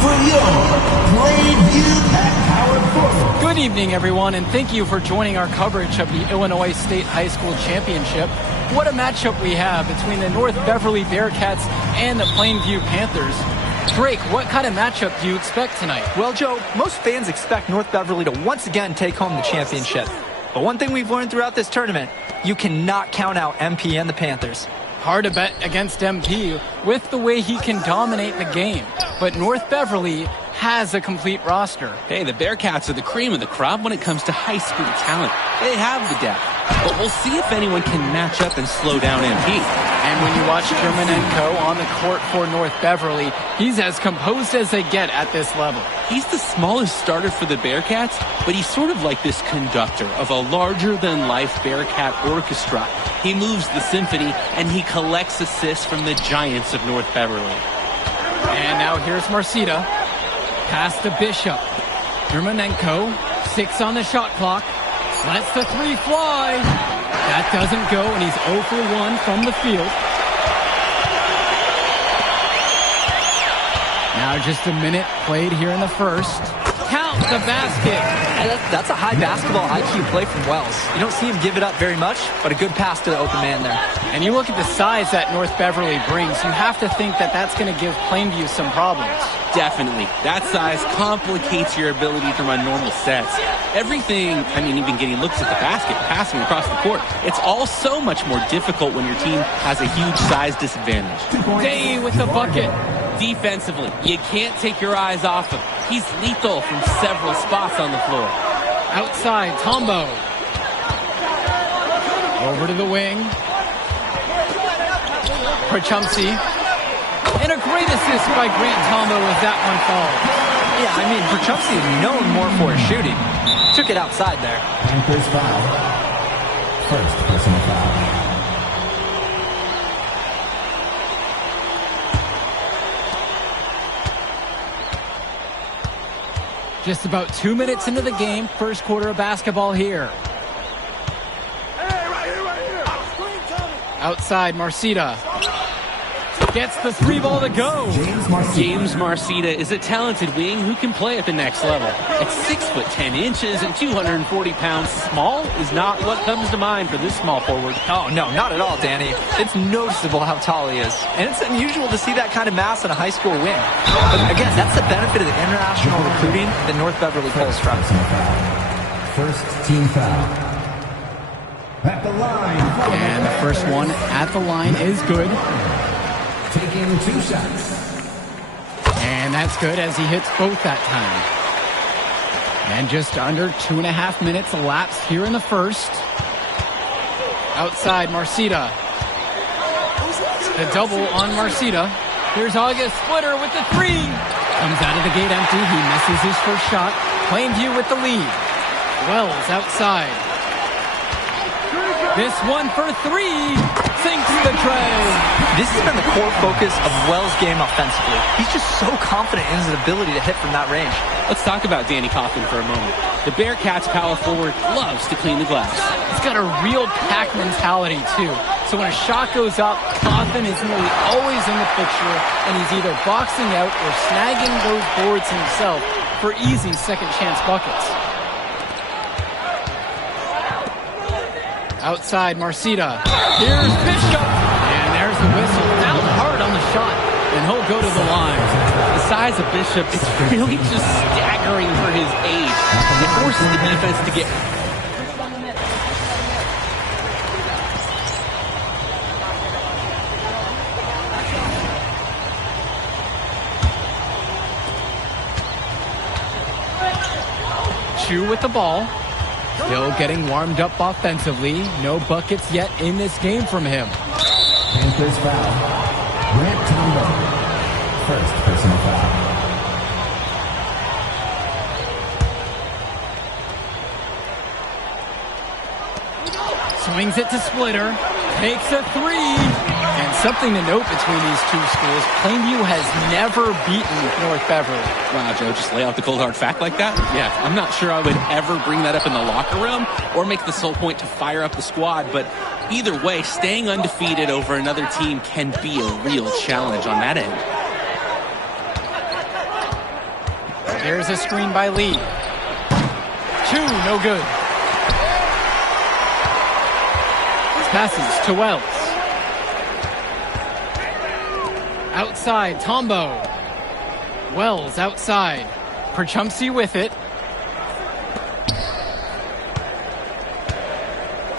for your Plainview Pack-powered forward. Good evening, everyone, and thank you for joining our coverage of the Illinois State High School Championship. What a matchup we have between the North Beverly Bearcats and the Plainview Panthers. Drake, what kind of matchup do you expect tonight? Well, Joe, most fans expect North Beverly to once again take home the championship. But one thing we've learned throughout this tournament, you cannot count out MP and the Panthers. Hard to bet against MP with the way he can dominate the game. But North Beverly has a complete roster. Hey, the Bearcats are the cream of the crop when it comes to high school talent. They have the depth. But we'll see if anyone can match up and slow down MP. And when you watch Germanenko on the court for North Beverly, he's as composed as they get at this level. He's the smallest starter for the Bearcats, but he's sort of like this conductor of a larger-than-life Bearcat orchestra. He moves the symphony, and he collects assists from the giants of North Beverly. And now here's Marcita. Pass to Bishop. Germanenko, 6 on the shot clock. Lets the 3 fly. That doesn't go, and he's 0 for 1 from the field. Now just a minute played here in the first. Count the basket. And that's a high basketball IQ play from Wells. You don't see him give it up very much, but a good pass to the open man there. And you look at the size that North Beverly brings, you have to think that that's going to give Plainview some problems. Definitely. That size complicates your ability to run normal sets. Everything, even getting looks at the basket, passing across the court, it's all so much more difficult when your team has a huge size disadvantage. Day with the bucket. Defensively, you can't take your eyes off him. He's lethal from several spots on the floor. Outside, Tombo. Over to the wing. Prachumsky. And a great assist by Grant Tombo as that one falls. Yeah, Prachumsky is known more for his shooting. Took it outside there. Panthers foul. First personal foul. Just about 2 minutes into the game, first quarter of basketball here. Hey, right here. Outside, Marcita. Gets the 3 ball to go. James Marcita is a talented wing who can play at the next level. At 6'10" and 240 pounds, small is not what comes to mind for this small forward. Oh, no, not at all, Danny. It's noticeable how tall he is. And it's unusual to see that kind of mass in a high school wing. But again, that's the benefit of the international recruiting that North Beverly pulls from. First team foul. At the line. And the first one at the line is good. Taking 2 shots. And that's good as he hits both that time. And just under 2.5 minutes elapsed here in the first. Outside, Marcita. The double on Marcita. Here's August Splitter with the 3. Comes out of the gate empty. He misses his first shot. Plainview with the lead. Wells outside. This one for 3. Sinks the tray. This has been the core focus of Wells' game offensively. He's just so confident in his ability to hit from that range. Let's talk about Danny Coughlin for a moment. The Bearcats power forward loves to clean the glass. He's got a real pack mentality, too. So when a shot goes up, Coughlin is nearly always in the picture, and he's either boxing out or snagging those boards himself for easy second chance buckets. Outside, Marcita. Here's Bishop. And there's the whistle. Down hard on the shot. And he'll go to the line. The size of Bishop is really just staggering for his age. It forces the defense to get... Chu with the ball. Still getting warmed up offensively. No buckets yet in this game from him. Panthers foul. Grant Tombo. First personal foul. Swings it to Splitter. Takes a 3. And something to note between these two schools, Plainview has never beaten North Beverly. Wow, Joe, just lay out the cold hard fact like that? Yeah, I'm not sure I would ever bring that up in the locker room or make the sole point to fire up the squad, but either way, staying undefeated over another team can be a real challenge on that end. There's a screen by Lee. 2, no good. Passes to Wells. Outside, Tombo. Wells outside. Perchumsey with it.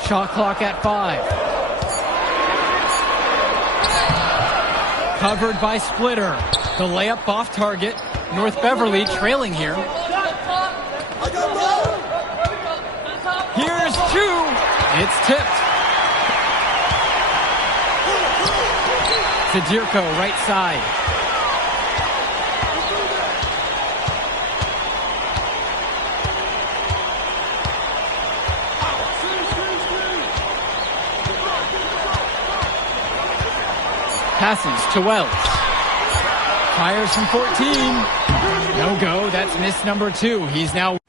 Shot clock at 5. Covered by Splitter. The layup off target. North Beverly trailing here. Here's 2. It's tipped. Zadirko, right side. Passes to Wells. Fires from 14. No go. That's miss number 2. He's now...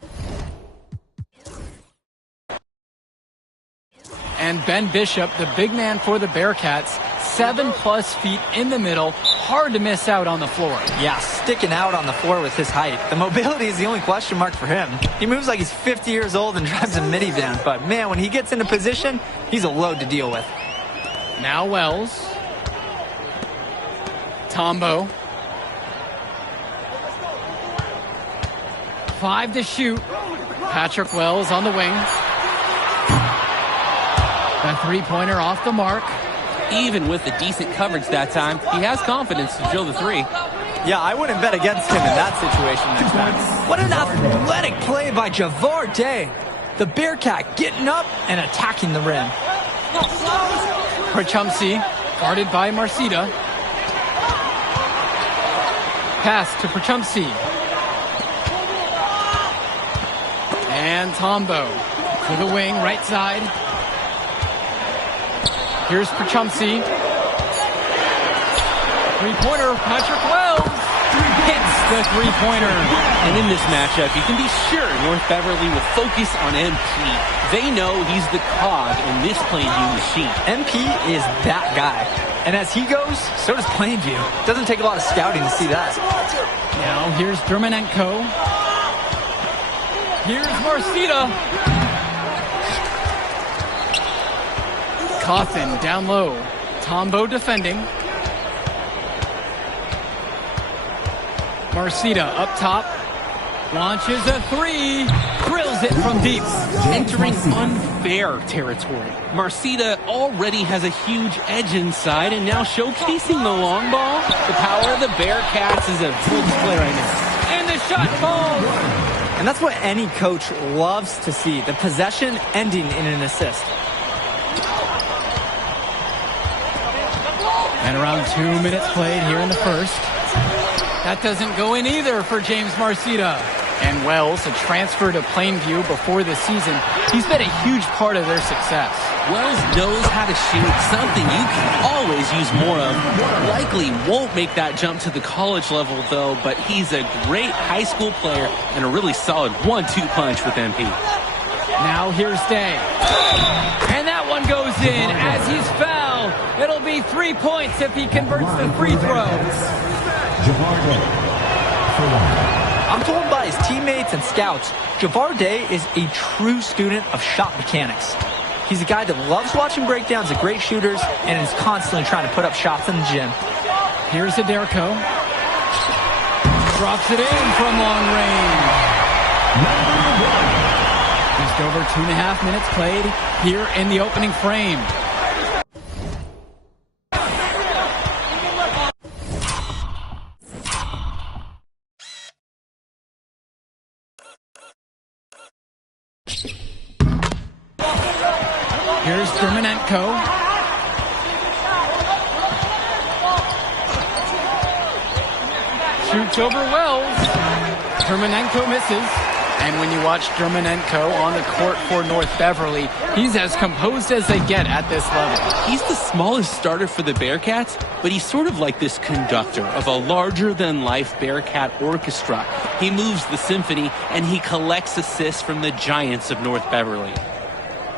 And Ben Bishop, the big man for the Bearcats, 7+ feet in the middle. Hard to miss out on the floor. Yeah, sticking out on the floor with his height. The mobility is the only question mark for him. He moves like he's 50 years old and drives a minivan. But, man, when he gets into position, he's a load to deal with. Now Wells. Tombo. 5 to shoot. Patrick Wells on the wing. The three-pointer off the mark. Even with the decent coverage that time, he has confidence to drill the 3. Yeah, I wouldn't bet against him in that situation next time. What an athletic play by Javar Day. The Bearcat getting up and attacking the rim. Perchumsey, guarded by Marcita. Pass to Perchumsey. And Tombo to the wing, right side. Here's Perchumsey. Three-pointer, Patrick Wells hits the three-pointer. And in this matchup, you can be sure North Beverly will focus on MP. They know he's the cog in this Plainview machine. MP is that guy. And as he goes, so does Plainview. Doesn't take a lot of scouting to see that. Now here's Dermanenko. Here's Marcita. Cawthon down low. Tombo defending. Marcita up top. Launches a 3. Drills it from deep. Entering unfair territory. Marcita already has a huge edge inside and now showcasing the long ball. The power of the Bearcats is a full display right now. And the shot falls. And that's what any coach loves to see. The possession ending in an assist. And around 2 minutes played here in the first. That doesn't go in either for James Marcita. And Wells, a transfer to Plainview before the season, he's been a huge part of their success. Wells knows how to shoot, something you can always use more of. Likely won't make that jump to the college level, though, but he's a great high school player and a really solid 1-2 punch with MP. Now here's Day. And that one goes in as he's fouled. It'll be 3 points if he converts the free throw. I'm told by his teammates and scouts, Javar Day is a true student of shot mechanics. He's a guy that loves watching breakdowns of great shooters and is constantly trying to put up shots in the gym. Here's Aderko. Drops it in from long range. Just over 2.5 minutes played here in the opening frame. Here's Dermanenko. Shoots over Wells. Dermanenko misses. And when you watch Dermanenko on the court for North Beverly, he's as composed as they get at this level. He's the smallest starter for the Bearcats, but he's sort of like this conductor of a larger-than-life Bearcat orchestra. He moves the symphony, and he collects assists from the giants of North Beverly.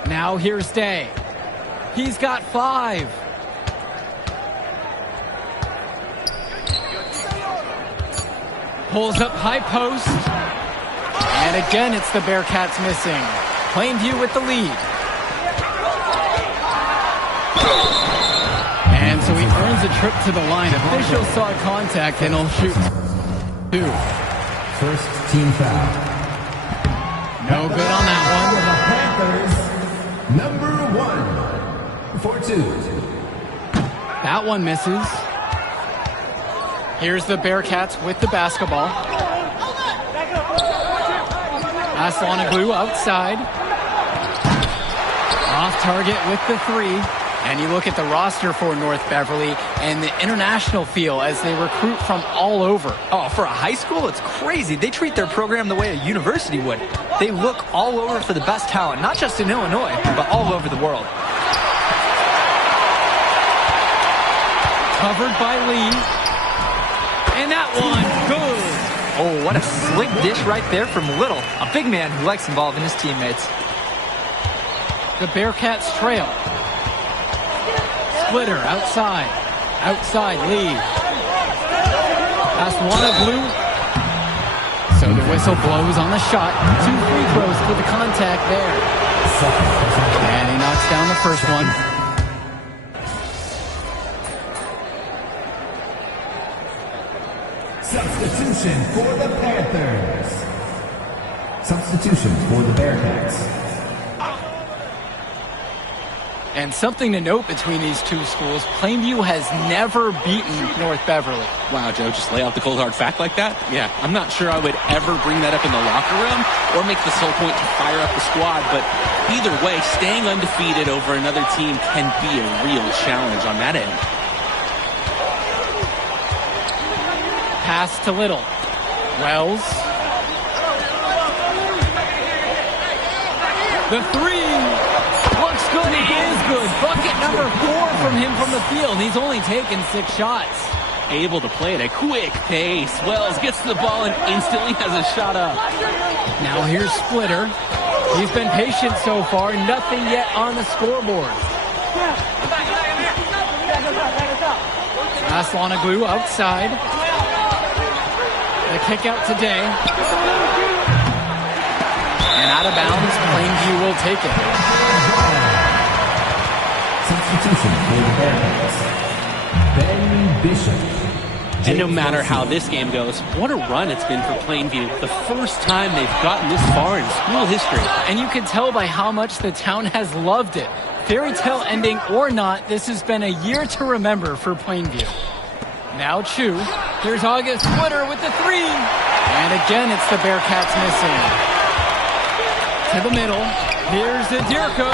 Now here's Day. He's got 5. Pulls up high post. And again, it's the Bearcats missing. Plainview with the lead. And so he earns a trip to the line. Officials saw contact and he'll shoot 2. First team foul. No good on that Panthers, number 1 for 2. one. That one misses. Here's the Bearcats with the basketball. Aslanoglu outside. Off target with the 3. And you look at the roster for North Beverly and the international feel as they recruit from all over. Oh, for a high school, it's crazy. They treat their program the way a university would. They look all over for the best talent, not just in Illinois, but all over the world. Covered by Lee. And that one, good. Oh, what a slick dish right there from Little, a big man who likes involving his teammates. The Bearcats trail. Splitter outside. Outside Lee. Aslanoglu. So the whistle blows on the shot. 2 free throws for the contact there. And he knocks down the first one. Substitution for the Panthers. Substitution for the Bearcats. And something to note between these two schools, Plainview has never beaten North Beverly. Wow, Joe, just lay out the cold hard fact like that? Yeah, I'm not sure I would ever bring that up in the locker room or make the sole point to fire up the squad, but either way, staying undefeated over another team can be a real challenge on that end. Pass to Little. Wells. The 3. Looks good. It is good. Bucket number 4 from him from the field. He's only taken 6 shots. Able to play at a quick pace. Wells gets the ball and instantly has a shot up. Now here's Splitter. He's been patient so far. Nothing yet on the scoreboard. Aslanoglu outside. The kick out today. And out of bounds, Plainview will take it. Substitution for the Bearcats. Ben Bishop. And no matter how this game goes, what a run it's been for Plainview. The first time they've gotten this far in school history. And you can tell by how much the town has loved it. Fairy tale ending or not, this has been a year to remember for Plainview. Now Chu. Here's August Splitter with the 3. And again, it's the Bearcats missing. To the middle. Here's Zadirko.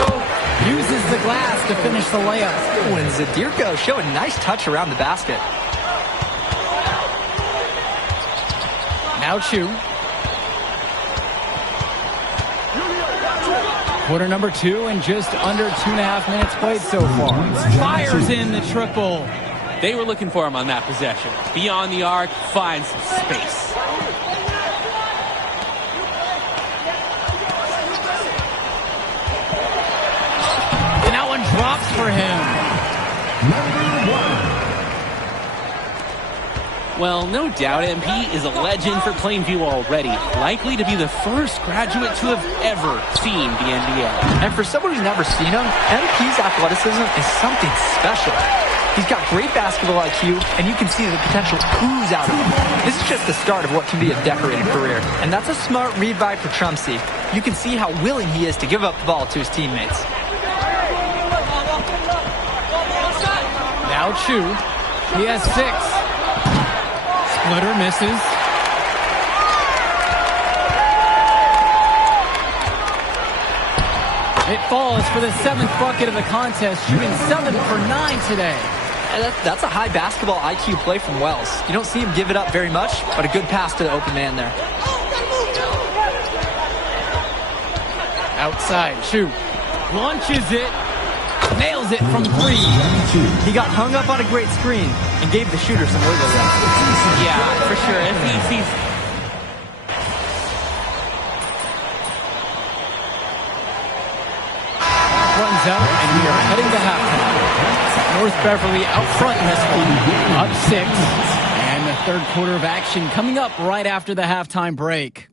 Uses the glass to finish the layup. And Zadirko showed a nice touch around the basket. Now Chu. Quarter number 2 and just under 2.5 minutes played so far. Fires in the triple. They were looking for him on that possession. Beyond the arc, finds some space. And that one drops for him. Number 1. Well, no doubt MP is a legend for Plainview already. Likely to be the first graduate to have ever seen the NBA. And for someone who's never seen him, MP's athleticism is something special. He's got great basketball IQ, and you can see the potential ooze out of him. This is just the start of what can be a decorated career. And that's a smart read by Petrumsey. You can see how willing he is to give up the ball to his teammates. Now Chu. He has 6. Splitter misses. It falls for the 7th bucket of the contest, shooting 7 for 9 today. And that's a high basketball IQ play from Wells. You don't see him give it up very much, but a good pass to the open man there. Outside, Chu launches it, nails it from 3. He got hung up on a great screen and gave the shooter some wiggle room. Yeah, for sure. If he's runs out, and we are heading to halftime. North Beverly out front in this one, up 6, and Third quarter of action coming up right after the halftime break.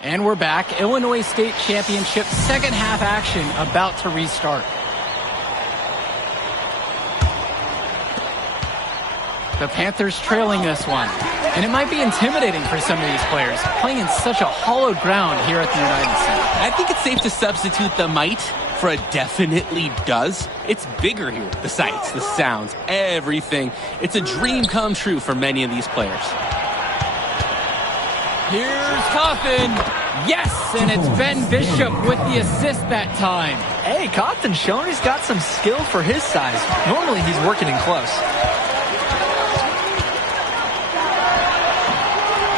And we're back. Illinois State Championship second half action about to restart. The Panthers trailing this one. And it might be intimidating for some of these players, playing in such a hollowed ground here at the United Center. I think it's safe to substitute the might for a definitely does. It's bigger here. The sights, the sounds, everything. It's a dream come true for many of these players. Here's Coffin. Yes, and it's Ben Bishop with the assist that time. Hey, Coffin's showing he's got some skill for his size. Normally he's working in close.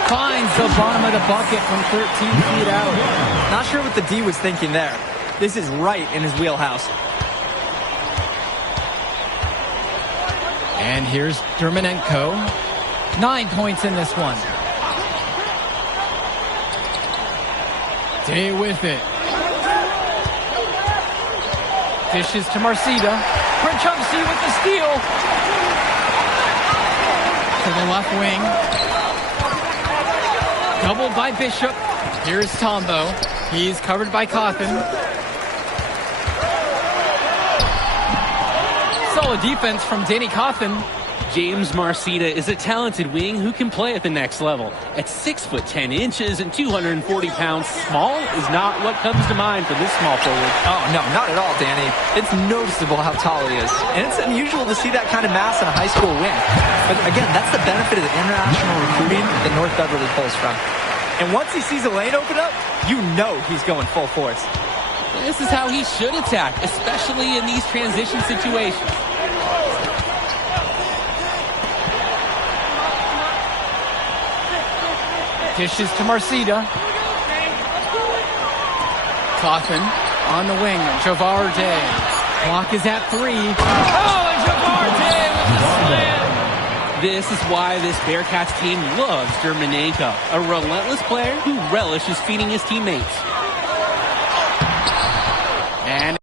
Finds the bottom of the bucket from 13 feet out. Not sure what the D was thinking there. This is right in his wheelhouse. And here's Dermanenko. 9 points in this one. Day with it. Dishes to Marcida. Chumsey with the steal. To the left wing. Doubled by Bishop. Here's Tombo. He's covered by Coffin. Solid defense from Danny Coffin. James Marcida is a talented wing who can play at the next level. At 6'10" and 240 pounds, small is not what comes to mind for this small forward. Oh, no, not at all, Danny. It's noticeable how tall he is. And it's unusual to see that kind of mass in a high school wing. But again, that's the benefit of the international recruiting that North Beverly pulls from. And once he sees a lane open up, you know he's going full force. This is how he should attack, especially in these transition situations. Dishes to Marcida. Coffin on the wing. Javar Day. Clock is at 3. Oh, and Javar Day with the slam. This is why this Bearcats team loves Dermanenko, a relentless player who relishes feeding his teammates. And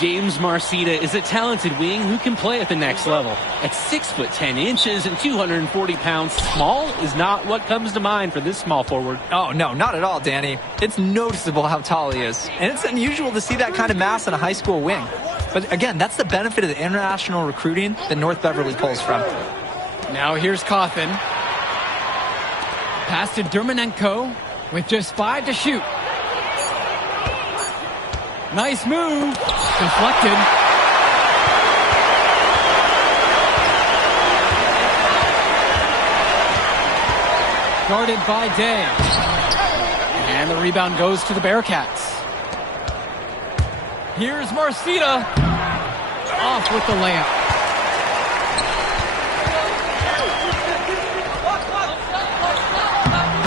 James Marcida is a talented wing who can play at the next level. At 6'10" and 240 pounds, small is not what comes to mind for this small forward. Oh, no, not at all, Danny. It's noticeable how tall he is. And it's unusual to see that kind of mass in a high school wing. But again, that's the benefit of the international recruiting that North Beverly pulls from. Now here's Coffin. Pass to Dermanenko with just 5 to shoot. Nice move. Deflected. Guarded by Day. And the rebound goes to the Bearcats. Here's Marcida. Off with the layup.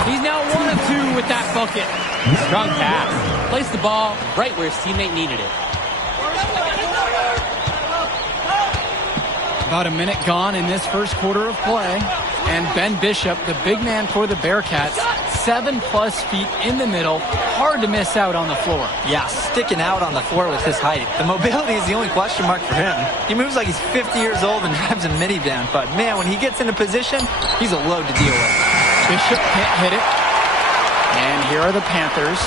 He's now 1 of 2 with that bucket. Strong pass. Placed the ball right where his teammate needed it. About a minute gone in this first quarter of play. And Ben Bishop, the big man for the Bearcats, 7+ feet in the middle. Hard to miss out on the floor. Yeah, sticking out on the floor with his height. The mobility is the only question mark for him. He moves like he's 50 years old and drives a minivan. But man, when he gets into position, he's a load to deal with. Bishop can't hit it. And here are the Panthers.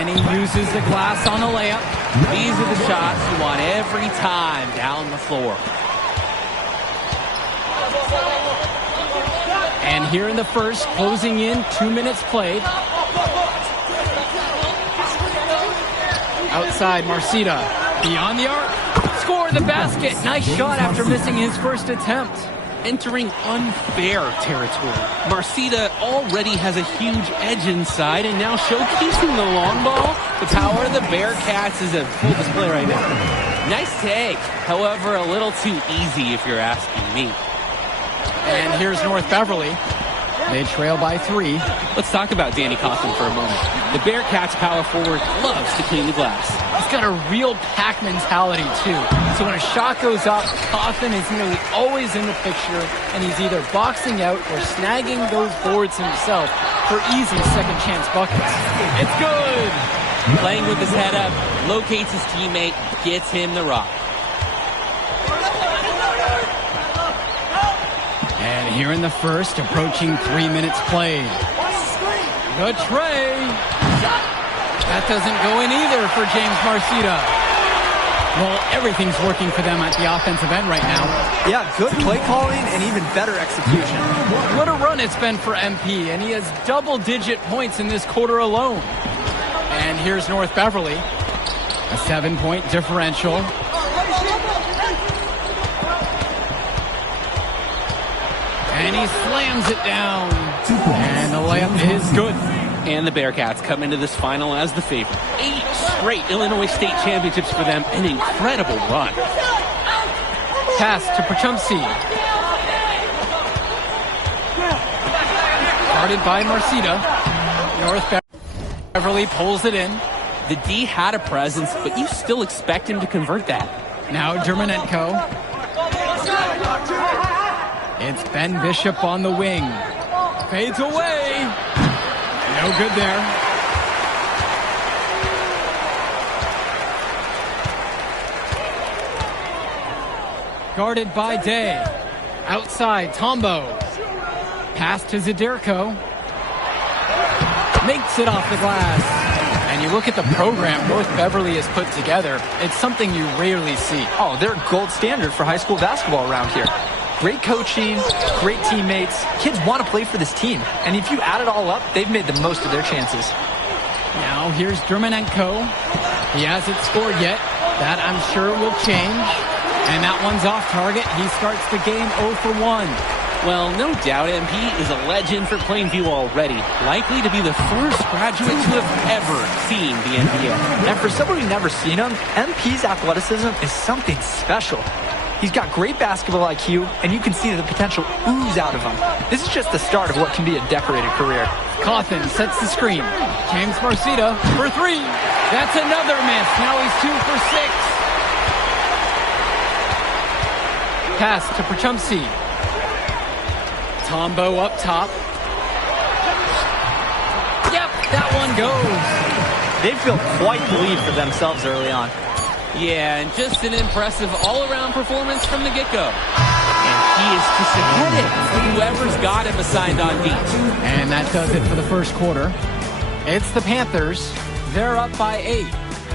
And he uses the glass on the layup. These are the shots you want every time down the floor. And here in the first, closing in, 2 minutes played. Outside, Marcida. Beyond the arc. Score the basket. Nice shot after missing his first attempt. Entering unfair territory. Marcida already has a huge edge inside, and now showcasing the long ball. The power of the Bearcats is a full display right now. Nice take, however, a little too easy if you're asking me. And here's North Beverly. They trail by 3. Let's talk about Danny Coffin for a moment. The Bearcats power forward loves to clean the glass. He's got a real pack mentality, too. So when a shot goes up, Coffin is nearly always in the picture, and he's either boxing out or snagging those boards himself for easy second chance buckets. It's good! Playing with his head up, locates his teammate, gets him the rock. And here in the first, approaching 3 minutes played. The tray. That doesn't go in either for James Marcita. Well, everything's working for them at the offensive end right now. Yeah, good play calling and even better execution. What a run it's been for MP, and he has double-digit points in this quarter alone. And here's North Beverly, a 7-point differential. And he slams it down. And the layup is good. And the Bearcats come into this final as the favorite. 8 straight Illinois State championships for them. An incredible run. Pass to Pachumsi. Guarded by Marcita. North Beverly pulls it in. The D had a presence, but you still expect him to convert that. Now Dermonenko. It's Ben Bishop on the wing. Fades away. No good there. Guarded by Day. Outside, Tombo. Pass to Zadirko. Makes it off the glass. And you look at the program North Beverly has put together, it's something you rarely see. Oh, they're gold standard for high school basketball around here. Great coaching, great teammates. Kids want to play for this team. And if you add it all up, they've made the most of their chances. Now here's Dermonenko. He hasn't scored yet. That I'm sure will change. And that one's off target. He starts the game 0 for 1. Well, no doubt MP is a legend for Plainview already. Likely to be the first graduate to have ever seen the NBA. And for someone who's never seen him, MP's athleticism is something special. He's got great basketball IQ, and you can see the potential ooze out of him. This is just the start of what can be a decorated career. Cawthon sets the screen. James Marcita for 3. That's another miss. Now he's 2 for 6. Pass to Pachumsi. Tombo up top. Yep, that one goes. They feel quite the lead for themselves early on. Yeah, and just an impressive all-around performance from the get-go. And he is just ahead of whoever's got him assigned on D. And that does it for the first quarter. It's the Panthers. They're up by 8.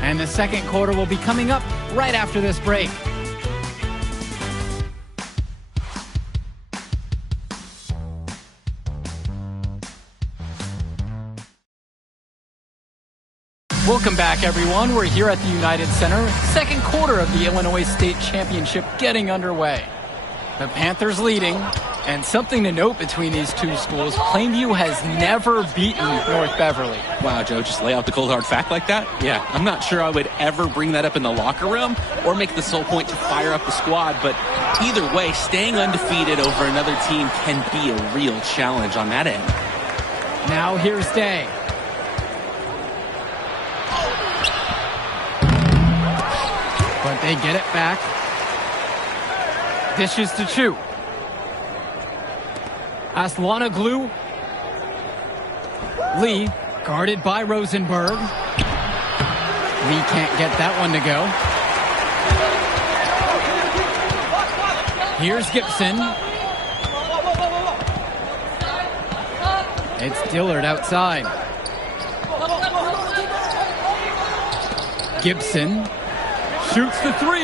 And the second quarter will be coming up right after this break. Welcome back, everyone. We're here at the United Center. Second quarter of the Illinois State Championship getting underway. The Panthers leading. And something to note between these two schools, Plainview has never beaten North Beverly. Wow, Joe, just lay out the cold hard fact like that? Yeah, I'm not sure I would ever bring that up in the locker room or make the sole point to fire up the squad, but either way, staying undefeated over another team can be a real challenge on that end. Now here's Day. But they get it back. Dishes to Chu. Aslanoglu. Lee, guarded by Rosenberg. Lee can't get that one to go. Here's Gibson. It's Dillard outside. Gibson shoots the 3.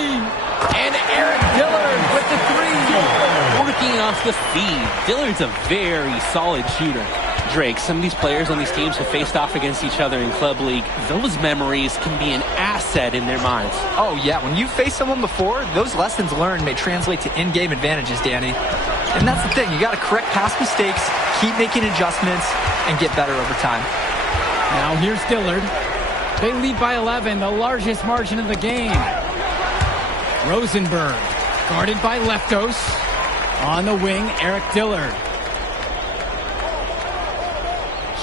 And Eric Dillard with the 3. Working off the feed. Dillard's a very solid shooter. Drake, some of these players on these teams have faced off against each other in Club League. Those memories can be an asset in their minds. Oh, yeah. When you've faced someone before, those lessons learned may translate to in-game advantages, Danny. And that's the thing. You got to correct past mistakes, keep making adjustments, and get better over time. Now here's Dillard. They lead by 11, the largest margin of the game. Rosenberg, guarded by Leftos. On the wing, Eric Dillard.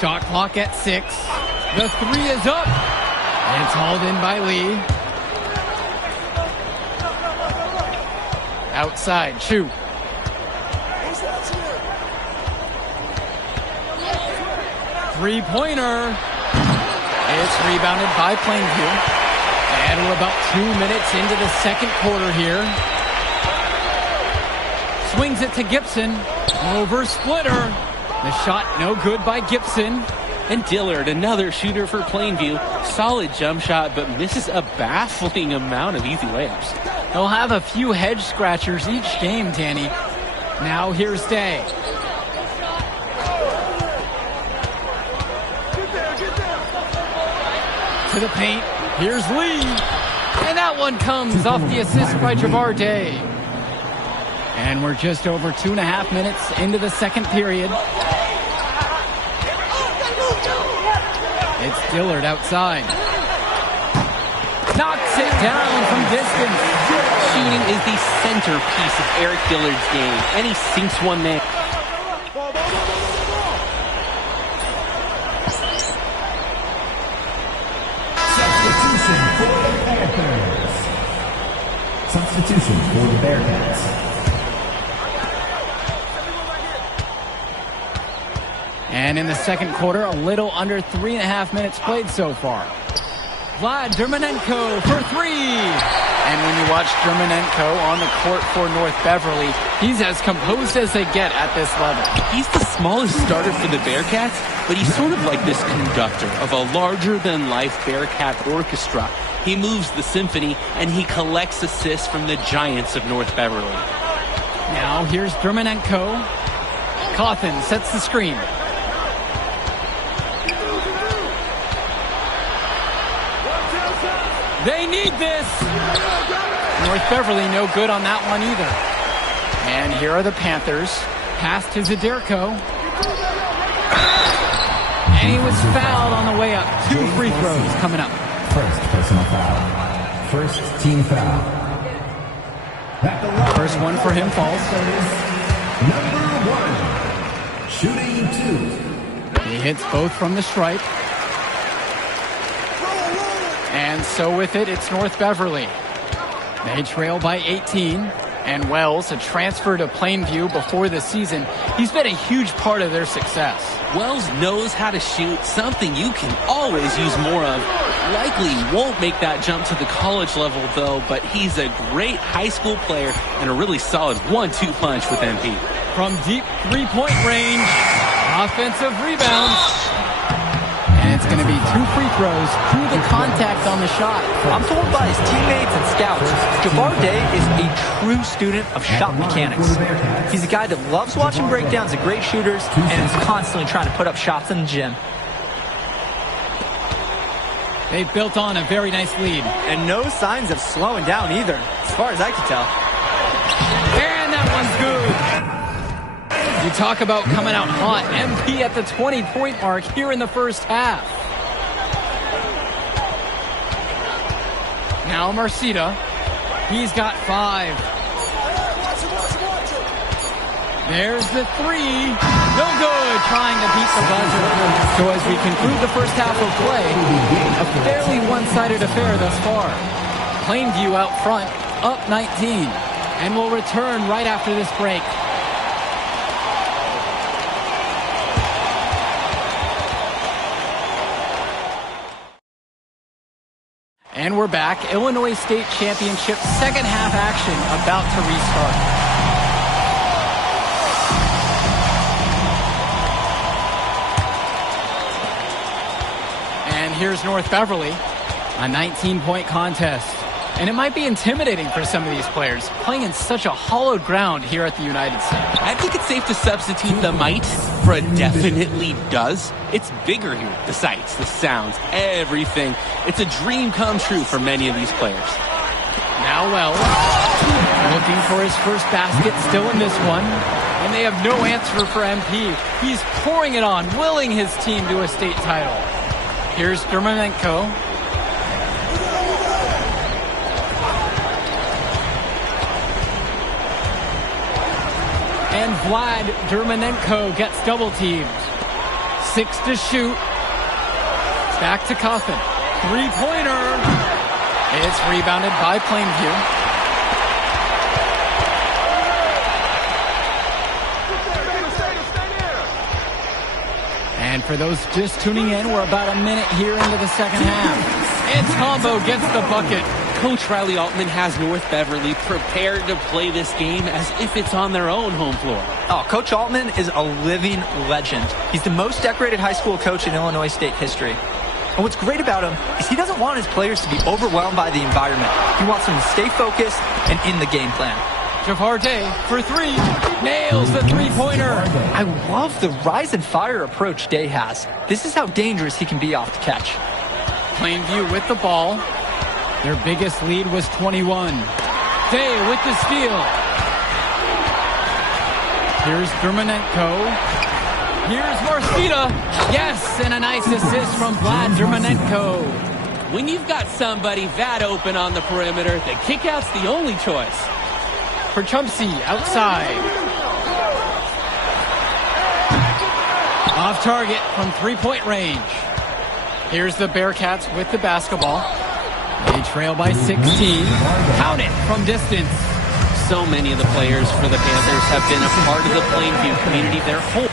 Shot clock at 6. The 3 is up. It's hauled in by Lee. Outside, Chu. Three-pointer. It's rebounded by Plainview. And we're about 2 minutes into the second quarter here. Swings it to Gibson. Over Splitter. The shot no good by Gibson. And Dillard, another shooter for Plainview. Solid jump shot, but misses a baffling amount of easy layups. They'll have a few head scratchers each game, Danny. Now here's Day. To the paint. Here's Lee. And that one comes off the assist by Javar Day. And we're just over 2.5 minutes into the second period. It's Dillard outside. Knocks it down from distance. Shooting is the centerpiece of Eric Dillard's game, and he sinks one there. Substitution for the Panthers. Substitution for the Bearcats. And in the second quarter, a little under 3.5 minutes played so far. Vlad Dermanenko for three. And when you watch Dermanenko on the court for North Beverly, he's as composed as they get at this level. He's the smallest starter for the Bearcats, but he's sort of like this conductor of a larger-than-life Bearcat orchestra. He moves the symphony, and he collects assists from the giants of North Beverly. Now here's Dermanenko. Cawthon sets the screen. They need this. North Beverly no good on that one either. And here are the Panthers. Pass to Zaderko. And he was fouled on the way up. 2 free throws coming up. First personal foul. First team foul. First one for him falls. Number 1. Shooting 2. He hits both from the stripe. And so with it, it's North Beverly. They trail by 18. And Wells, a transfer to Plainview before the season, he's been a huge part of their success. Wells knows how to shoot, something you can always use more of. Likely won't make that jump to the college level, though, but he's a great high school player and a really solid 1-2 punch with MP. From deep three-point range, offensive rebounds. And it's going to be 2 free throws through the contact on the shot. I'm told by his teammates and scouts, Javar Day is a true student of shot mechanics. He's a guy that loves watching breakdowns of great shooters and is constantly trying to put up shots in the gym. They've built on a very nice lead. And no signs of slowing down either, as far as I can tell. And that one's good. You talk about coming out hot. MP at the 20-point mark here in the first half. Now Marcita. He's got 5. There's the 3. No good. Trying to beat the buzzer. So as we conclude the first half of play, a fairly one-sided affair thus far. Plainview out front, up 19. And we'll return right after this break. And we're back. Illinois State Championship second half action about to restart. And here's North Beverly, a 19-point contest. And it might be intimidating for some of these players, playing in such a hollowed ground here at the United Center. I think it's safe to substitute the might for a definitely does. It's bigger here. The sights, the sounds, everything. It's a dream come true for many of these players. Now Wells, looking for his first basket, still in this one. And they have no answer for MP. He's pouring it on, willing his team to a state title. Here's Dermanenko. And Vlad Dermanenko gets double teamed. 6 to shoot. Back to Cawthon. 3-pointer. It's rebounded by Plainview. And for those just tuning in, we're about a minute here into the second half. And Tombo gets the bucket. Coach Riley Altman has North Beverly prepared to play this game as if it's on their own home floor. Oh, Coach Altman is a living legend. He's the most decorated high school coach in Illinois State history. And what's great about him is he doesn't want his players to be overwhelmed by the environment. He wants them to stay focused and in the game plan. Jafar Day for three. Nails the three-pointer. I love the rise and fire approach Day has. This is how dangerous he can be off the catch. Plainview with the ball. Their biggest lead was 21. Day with the steal. Here's Dermanenko. Here's Marcita. Yes, and a nice assist from Vlad Dermanenko. When you've got somebody that open on the perimeter, the kickout's the only choice. For Chumpsy, outside. Off target from three-point range. Here's the Bearcats with the basketball. They trail by 16. Count it from distance. So many of the players for the Panthers have been a part of the Plainview community their whole.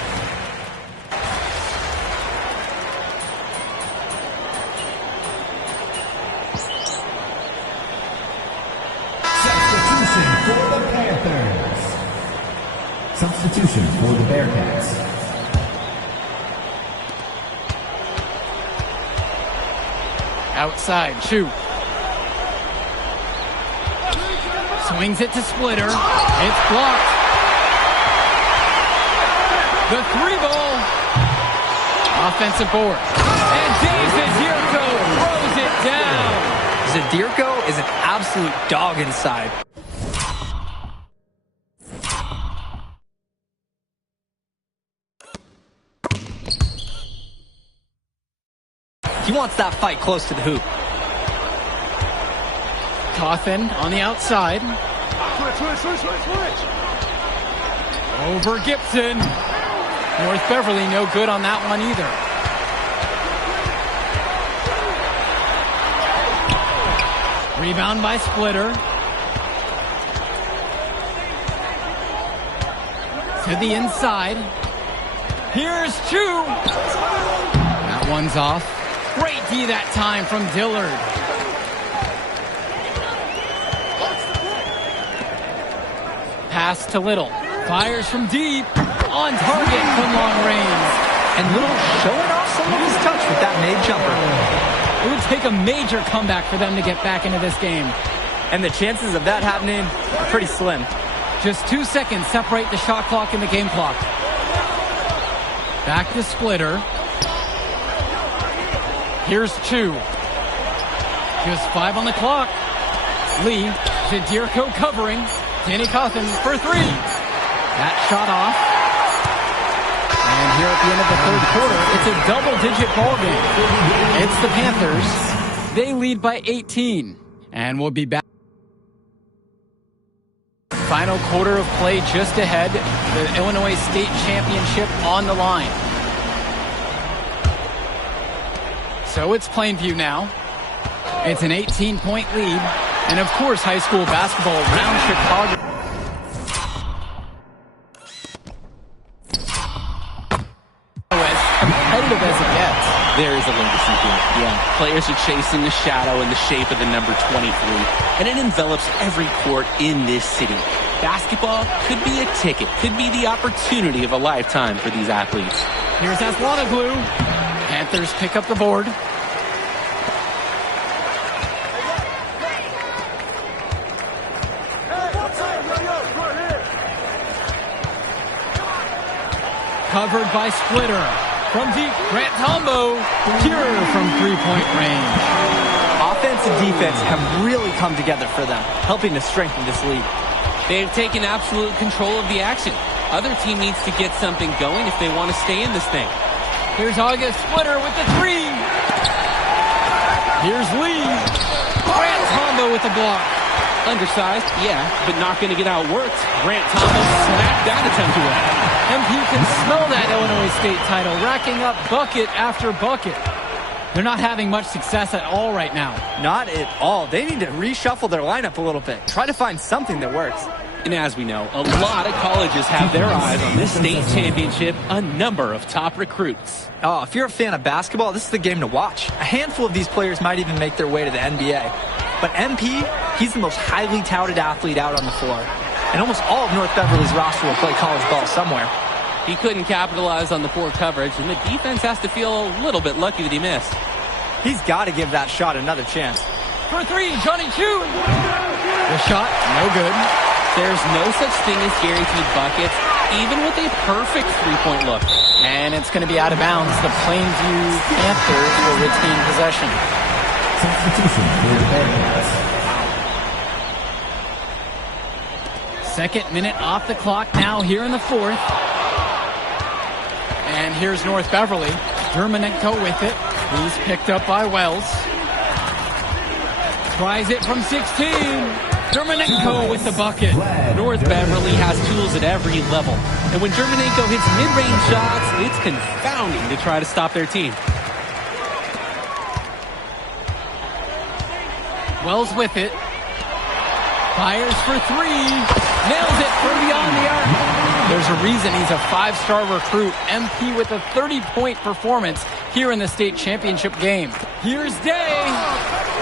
Substitution for the Panthers. Substitution for the Bearcats. Outside, shoot. Swings it to Splitter. It's blocked. The three ball. Offensive board. And Zadirko throws it down. Zadirko is an absolute dog inside. He wants that fight close to the hoop. Cawthon on the outside. Switch. Over Gibson. North Beverly no good on that one either. Rebound by Splitter. To the inside. Here's Chu. That one's off. Great D that time from Dillard. Pass to Little. Fires from deep. On target from long range. And Little showing off some of his touch with that made jumper. It would take a major comeback for them to get back into this game. And the chances of that happening are pretty slim. Just 2 seconds separate the shot clock and the game clock. Back to Splitter. Here's Chu. Just 5 on the clock. Lee, Zadirko covering. Danny Cawthon for three. That shot off. And here at the end of the third quarter, it's a double-digit ball game. It's the Panthers. They lead by 18. And we'll be back. Final quarter of play just ahead. The Illinois State Championship on the line. So it's Plainview now. It's an 18-point lead. And of course, high school basketball around Chicago. As competitive as it gets. There is a legacy here. Yeah. Players are chasing the shadow in the shape of the number 23. And it envelops every court in this city. Basketball could be a ticket, could be the opportunity of a lifetime for these athletes. Here's Aslanoglu. Panthers pick up the board. Covered by Splitter. From deep, Grant Tombo. Pure from three-point range. Offense and defense have really come together for them, helping to strengthen this lead. They've taken absolute control of the action. Other team needs to get something going if they want to stay in this thing. Here's August Splitter with the three. Here's Lee. Grant Tombo with the block. Undersized, yeah, but not going to get outworked. Grant Thomas smacked that attempt away. MP can smell that Illinois State title, racking up bucket after bucket. They're not having much success at all right now. Not at all. They need to reshuffle their lineup a little bit. Try to find something that works. And as we know, a lot of colleges have their eyes on this state championship, a number of top recruits. Oh, if you're a fan of basketball, this is the game to watch. A handful of these players might even make their way to the NBA. But MP, he's the most highly touted athlete out on the floor. And almost all of North Beverly's roster will play college ball somewhere. He couldn't capitalize on the poor coverage, and the defense has to feel a little bit lucky that he missed. He's got to give that shot another chance. For three, Johnny Chu. The shot, no good. There's no such thing as guaranteed buckets, even with a perfect three-point look. And it's going to be out of bounds. The Plainview Panthers will retain possession. Substitution for the Bearcats. Second minute off the clock now here in the fourth. And here's North Beverly. Dermanenko with it. He's picked up by Wells. Tries it from 16. Dermanenko with the bucket. North Beverly has tools at every level. And when Dermanenko hits mid-range shots, it's confounding to try to stop their team. Wells with it. Fires for three. Nails it from beyond the arc. There's a reason he's a five-star recruit. MP with a 30-point performance here in the state championship game. Here's Day.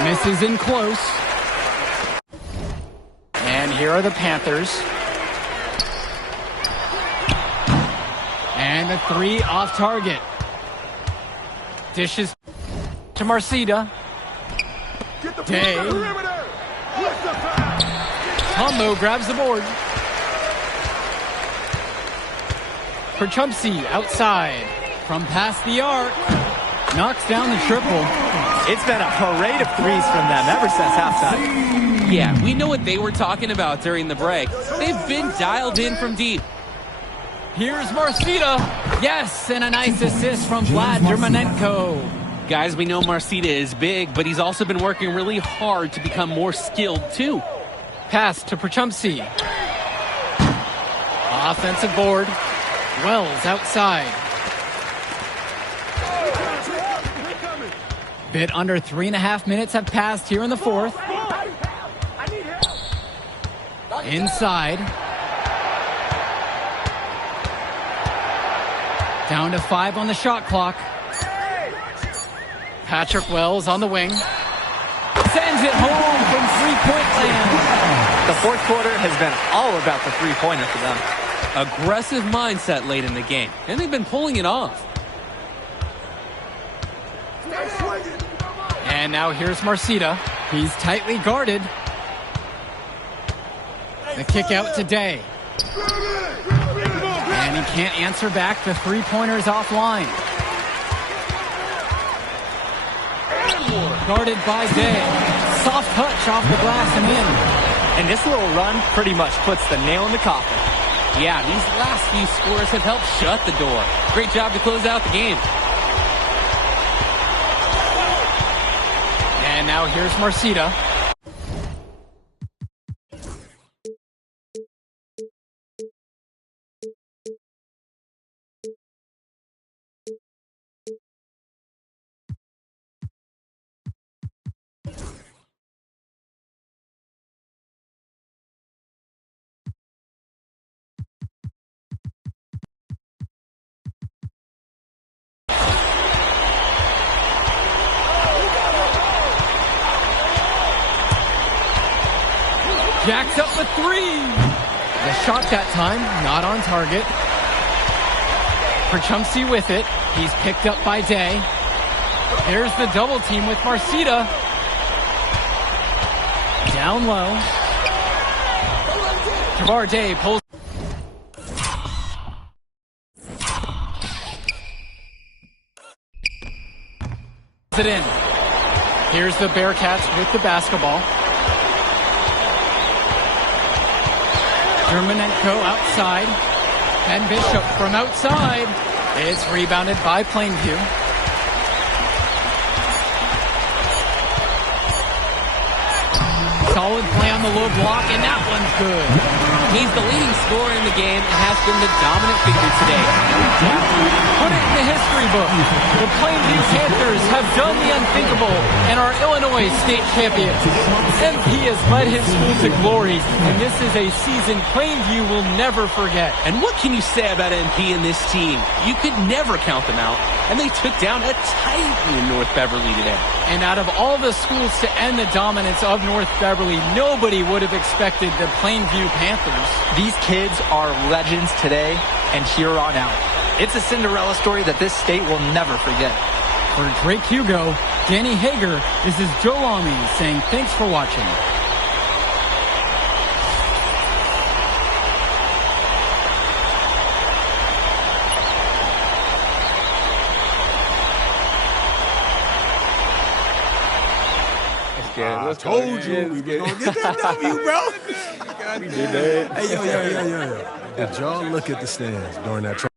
Misses in close. And here are the Panthers. And the three off target. Dishes to Marcita. Day. Tombo grabs the board. For Chumpsy outside. From past the arc. Knocks down the triple. It's been a parade of threes from them ever since halftime. Yeah, we know what they were talking about during the break. They've been dialed in from deep. Here's Marcita. Yes, and a nice assist from Vlad Dermanenko. Guys, we know Marcita is big, but he's also been working really hard to become more skilled, too. Pass to Perchumpsy. Offensive board. Wells outside. Bit under 3.5 minutes have passed here in the fourth. Inside. Down to 5 on the shot clock. Patrick Wells on the wing. Sends it home from three-point land. The fourth quarter has been all about the three-pointer for them. Aggressive mindset late in the game, and they've been pulling it off. And now here's Marcita. He's tightly guarded. The kick out to Day. And he can't answer back. The three-pointer's offline. Guarded by Day. Soft touch off the glass and in. And this little run pretty much puts the nail in the coffin. Yeah, these last few scores have helped shut the door. Great job to close out the game. And now here's Marcita. Jacks up the three. The shot that time, not on target. Perchumpsy with it. He's picked up by Day. There's the double team with Marcita. Down low. Javar Day pulls it in. Here's the Bearcats with the basketball. Dermanenko outside. Ben Bishop from outside. It's rebounded by Plainview. Solid play on the low block, and that one's good. He's the leading scorer in the game and has been the dominant figure today. Put it in the history book. The Plainview Panthers have done the unthinkable and are Illinois state champions. MP has led his school to glory, and this is a season Plainview will never forget. And what can you say about MP and this team? You could never count them out, and they took down a Titan in North Beverly today. And out of all the schools to end the dominance of North Beverly, nobody would have expected the Plainview Panthers. These kids are legends today and here on out. It's a Cinderella story that this state will never forget. For Drake Hugo, Danny Hager, this is Joe Lamy saying thanks for watching. I told you we were going to get that W, bro. We did that. Hey, yo. Did y'all look at the stands during that